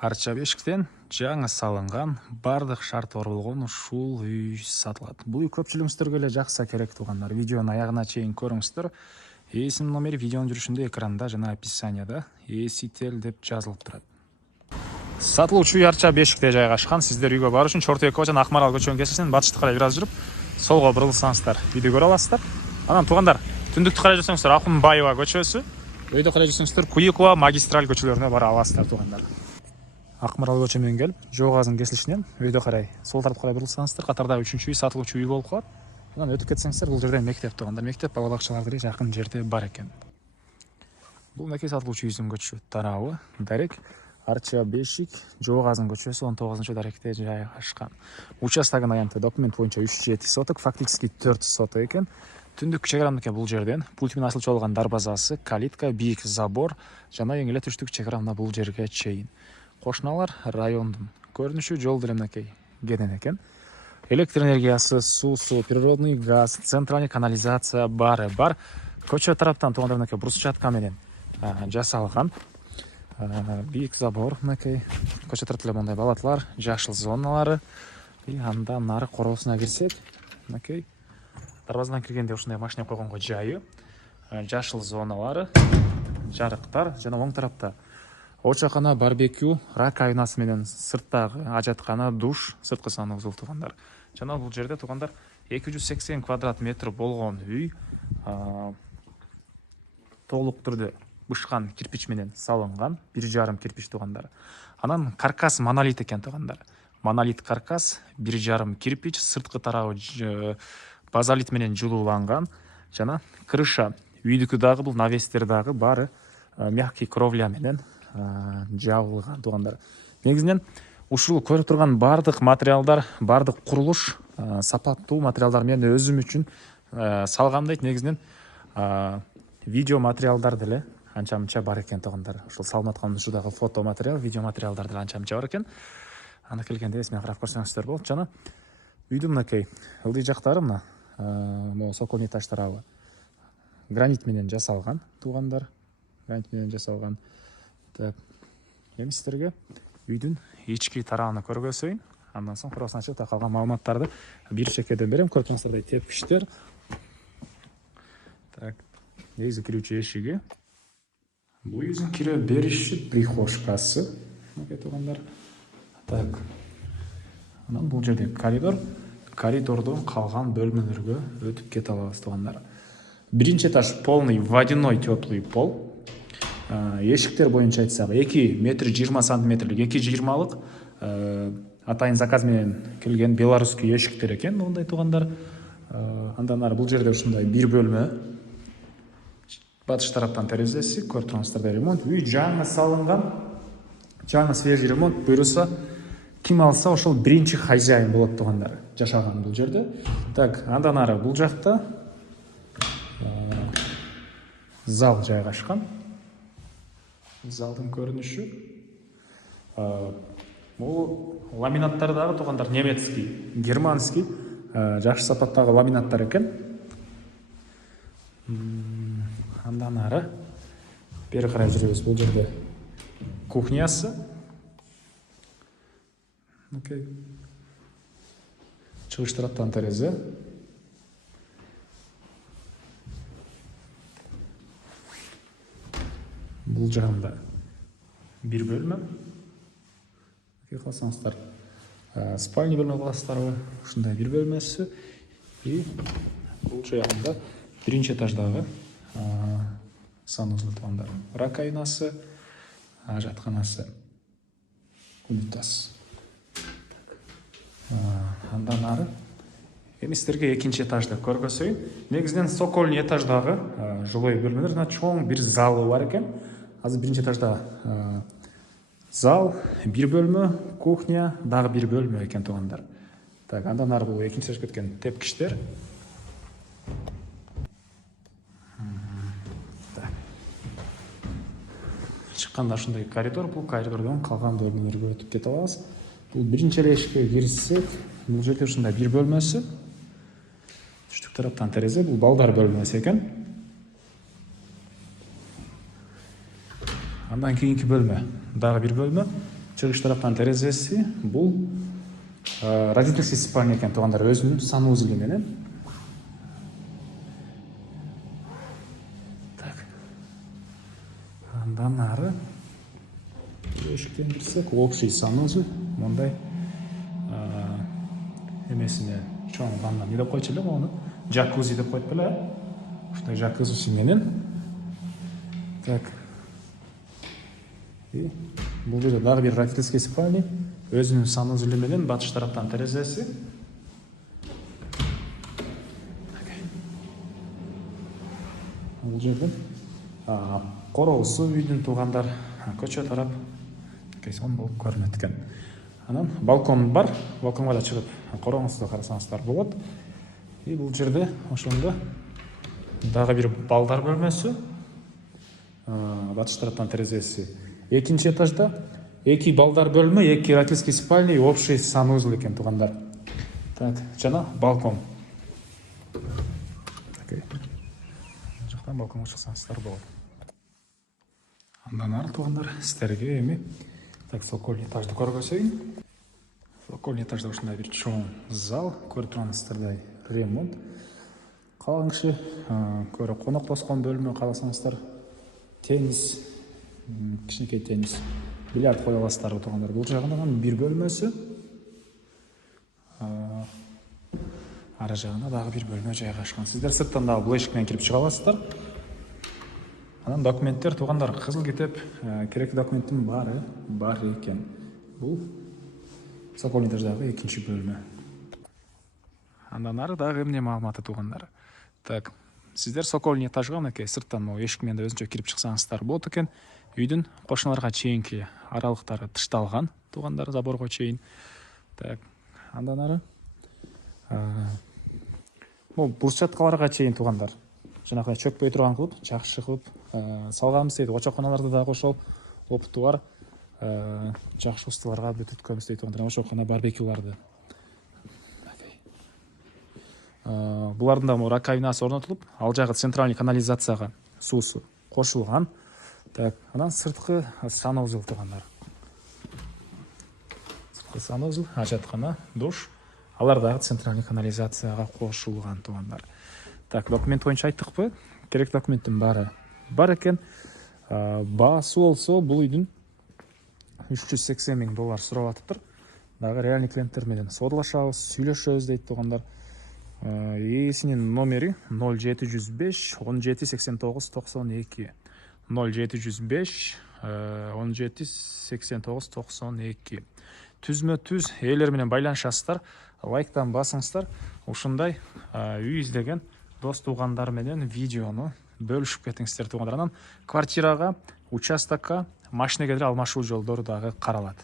Арча бешиктен жаңы салынган бардык шарты болгон ушул үй сатылат. Бул үй көпчүлүгүңүздөргө эле жакса керек туугандар. Видеону аягына чейин көрүңүздөр. Эсим номери видеонун жүрүшүндө экранда жана описанияда Эсител деп жазылып турат. Сатылуучу үй Арча бешикте жайгашкан. Сиздер үйгө баруу үчүн Чортөкова жана Акмарал көчөнүн кесисинен батышты карай бир аз жүрүп, солго бурулсаңыздар видео көрө аласыздар. Анан туугандар, түндүктү карай жүрсөңүздөр Акунбаева көчөсү, өйдө карай жүрсөңүздөр Куйукова магистраль көчөлөрүнө бара аласыздар туугандар. Акмарал көчө менен келип, Жоогазын кесилишинен өйдө карай, сол тарапка карай бурулсаңыздар, катарда 3-үчү үй сатылуучу үй болуп калат. Анан өтүп кетсеңиздер, бул жерде мектеп туугандар. Мектеп бала бакчалар жакын жерде бар экен. Бул мекеси сатылуучу үйдүн көчө тарабы, дарек Арча бешик, Жоогазын көчөсү 19 даректе жайгашкан. Участогун аянты документ боюнча 3,7 соток, фактически 4 соток экен. Түндүк чек рамдыкы бул жерден пульт менен ачылчу болгон дарбазасы, калитка, бийик забор жана эң эле түштүк чек рамда бул жерге чейин. Кошуналар райондун көрүнүшү жол деле мынакей кенен экен. Электр энергиясы, суусу, природный газ, центральный канализация баары бар. Көчө тараптан туугандар мынакей брусчатка менен жасалган. Бийик забор мынакей. Көчө тараптан мындай балатлар, жашыл зоналары. Андан нары короосуна кирсек, мынакей дарбазадан киргенде ушундай машина койгонго жайы, жашыл зоналары, жарыктар жана оң тарапта очакана, барбекю, раковинасы менен сырттагы ажаткана, душ, сырткы санузел туугандар. Жана бул жерде туугандар 280 квадрат метр болгон үй толук түрдө бышкан кирпич менен салынган, 1,5 кирпич туугандар. Анан каркас монолит экен туугандар. Монолит каркас, 1,5 кирпич, сырткы тарабы базалит менен жылууланган. Жана крыша үйдүкү дагы бул навестер дагы баары мягкий кровля менен жабылган туугандар. Негизинен ушул көрүп турган бардык материалдар, бардык курулуш сапаттуу материалдар менен өзүм үчүн салгам дейт. Негизинен видео материалдар деле анча-мынча бар экен туугандар. Ушул салынып аткан ушудагы фото материал, видео материалдар деле анча-мынча бар экен. Аны келгенде эсиме карап көрсөңүздөр болот. Жана үйдүн мынакей ылдый жактары мына могу сокольный этаж тарабы гранит менен жасалган туугандар. Гранит менен жасалган. Так, эми сиздерге үйдүн ички тарабын көргөзөйүн. Андан соң короосун ачып, калган маалыматтарды бир чекеден берем. Көрүп турсаңыздар, тепкичтер. Так, негизи кирүүчү эшиги. Бул үйдүн кире бериши прихожкасы. Мынакей туугандар. Так. Анан бул жерде коридор. Коридордон калган бөлмөлөргө өтүп кете алабыз туугандар. Биринчи этаж полный водяной теплый пол. Эшиктер боюнча айтсак 2 метр 20 сантиметрлик, 2,20лык атайын заказ менен келген белорусский эшиктер экен, мындай туугандар. Андан ары бул жерде ушундай бир бөлмө. Батыш тараптан терезеси, көрүп турсаңыздар, ремонт. Үй жаңы салынган, жаңы свежий ремонт. Буюрса, ким алса ошол биринчи хозяин болот туугандар, жашаган бул жерде. Так, андан ары бул жакта зал жайгашкан. Залдын көрүнүшү. Бул ламинаттар дагы туугандар немецкий, германский, жакшы сапаттагы ламинаттар экен. Андан ары бери карай жүрөбүз. Бул жерде кухнясы. Окей. Чыгыш тараптан терезе. Бул жагында бир бөлмө. Калсаңыздар, спальня бөлмө кыласыздарбы? Ушундай бир бөлмөсү. И бул жагында биринчи этаждагы санузел туугандар. Раковинасы, ажатканасы, унитаз. Андан ары эми сиздерге экинчи этажды көргөзөйүн. Негизинен сокольный этаждагы жилой бөлмөлөр жана чоң бир залы бар экен. Азыр биринчи этажда зал, бир бөлмө, кухня, дагы бир бөлмө экен туугандар. Так, андан ары бул экинчи этажга кеткен тепкичтер. Чыкканда ушундай коридор, бул коридордон калган бөлмөлөргө өтүп кете алабыз. Бул биринчи эле эшикке кирсек, бул жерде ушундай бир бөлмөсү. Түштүк тараптан терезе, бул балдар бөлмөсү экен. Андан кийинки бөлмө, дагы бир бөлмө. чыгыш тараптан терезеси бул родительский спальня экен туугандар, өзүнүн санузелу менен. Так. Андан ары эшиктен кирсек, общий санузел, мындай эмесине чоң ванна не деп койчу эле, мону джакузи деп коет беле. Ушундай джакузи менен. Так. И бул жерде дагы бир родительский спальня, өзүнүн санузелу менен, батыш тараптан терезеси. Бул жерден короосу үйдүн туугандар, көчө тарап кесион болуп көрүнөт экен. Анан балкон бар, балконго да чыгып корооңузду карасаңыздар болот. И бул жерде ошондо дагы бир балдар бөлмөсү, батыш тараптан терезеси. Экинчи этажда 2 балдар бөлмө, 2 родительский спальня и общий санузел экен туугандар. Так, жана балкон. Жактан балконго чыксаңыздар болот. Андан ары туугандар, сиздерге эми так цокольный этажды көргөзөйүн. Цокольный этажда ушундай бир чоң зал, көрүп тургансыздардай ремонт. Калган киши көрө конок тоскон бөлмө, кааласаңыздар теннис, кичинекей теннис, бильярд кое аласыздар туугандар. Бул жагында бир бөлмөсү, ары жагына дагы бир бөлмө жайгашкан. Сиздер сырттан дагы бул эшик менен кирип чыга аласыздар. Анан документтер туугандар, кызыл китеп, керектүү документтин бар экен. Бул цокольный этаждагы экинчи бөлмө. Андан ары дагы эмне маалыматы туугандар. Так, сиздер цокольный этажга мынакей сырттан могу эшик менен да өзүнчө кирип чыксаңыздар болот экен. Үйдүн кошуналарга чейинки аралыктары тышталган туугандар, заборго чейин. Так, андан ары брусчаткаларга чейин туугандар. Жанагы чөкпөй турган кылып, жакшы кылып салганбыз дейт. Очокканаларды да кошол опту бар, жакшы усталарга бүтүткөнбүз дейт туугандар. Очоккана барбекюларды. Булардын да раковинасы орнотулуп, ал жагы центральный канализацияга суусу кошулган. Так, анан сырткы санузел туугандар. Сырткы санузел, ажаткана, душ. Алар дагы центральный канализацияга кошулган туугандар. Так, документ боюнча айттыкпы? Керек документтин баары бар экен. Баасы болсо бул үйдүн $380 000 сурап атыптыр. Дагы реальный клиенттер менен соодалашабыз, сүйлөшөбүз дейт туугандар. Ээсинин номери 0705 17 89 92. 0705 17 89 92. Түзмө-түз ээлер менен байланышасыздар. Лайктан басыңыздар. Ушундай үй издеген дос туугандар менен видеону бөлүшүп кетиңиздер туугандар. Анан квартирага, участокко, машинеге алмашуу жолдору дагы каралат.